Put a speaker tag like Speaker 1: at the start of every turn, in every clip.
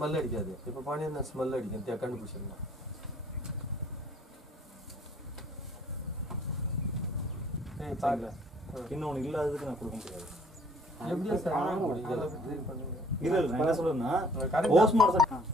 Speaker 1: Smell அடிக்காது. இப்போ banian smell அடிக்கும். தே- கண்டுபிடிச்சிடலாம்
Speaker 2: இன்னொன்று இல்லாததுக்கு நான் கொடுக்க முடியாது.
Speaker 1: சார்?
Speaker 2: இல்ல இல்ல என்ன சொல்றேன்னா
Speaker 1: correct
Speaker 2: போஸ்ட்மார்ட்டம்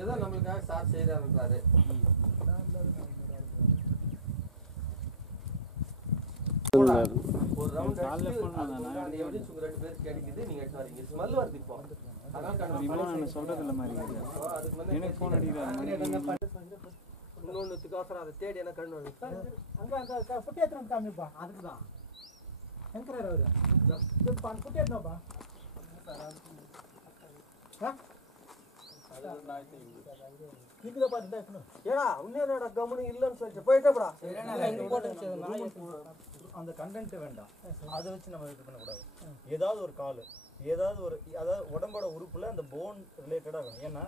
Speaker 1: ஏதோ நம்மளுக்காக சார் செய்யறாரு ஒரு ரவுண்ட் ரெண்டு பேருக்கு கிடைக்குது. நீங்க எடுத்து வரீங்க. ஸ்மெல் வருது இப்போ. அதான் கண்டுபிடிச்சு
Speaker 3: சொல்றது இல்ல மாதிரி
Speaker 1: அதுக்கு முன்னாடி
Speaker 3: எனக்கு ஃபோன் அடிக்கிறாரு.
Speaker 1: இன்னொன்னுத்துக்கோசரம் அதை தேடி என்ன கண்ணு
Speaker 4: அங்க அங்க புட்டி எத்தனை காமிப்பா. அதுக்கு தான் அவரு?
Speaker 1: ஏடா என்னடா கம்முனு இல்லைன்னு சொல்லிட்டு போயிட்டேப்படா
Speaker 2: அந்த கண்டென்ட் வேண்டாம். அதை வச்சு நம்ம இது பண்ணக்கூடாது. ஏதாவது ஒரு கால் ஏதாவது ஒரு அதாவது உடம்போட உறுப்புல அந்த போன் ரிலேட்டடாக வேணும். ஏன்னா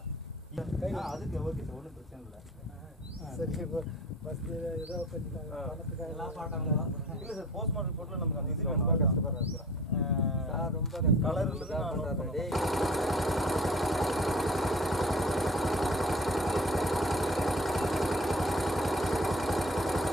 Speaker 2: அதுக்கு ஓகே சார் ஒன்றும் பிரச்சனை இல்லை.
Speaker 4: சரி இப்போ ஃபஸ்ட் ஏதோ கொஞ்சம்
Speaker 2: இல்லை சார் போஸ்ட்மார்ட்டம் ரிப்போர்ட்டில் நமக்கு அந்த இது ஆ,
Speaker 1: சார் ரொம்ப
Speaker 2: Colour
Speaker 1: கஷ்டம்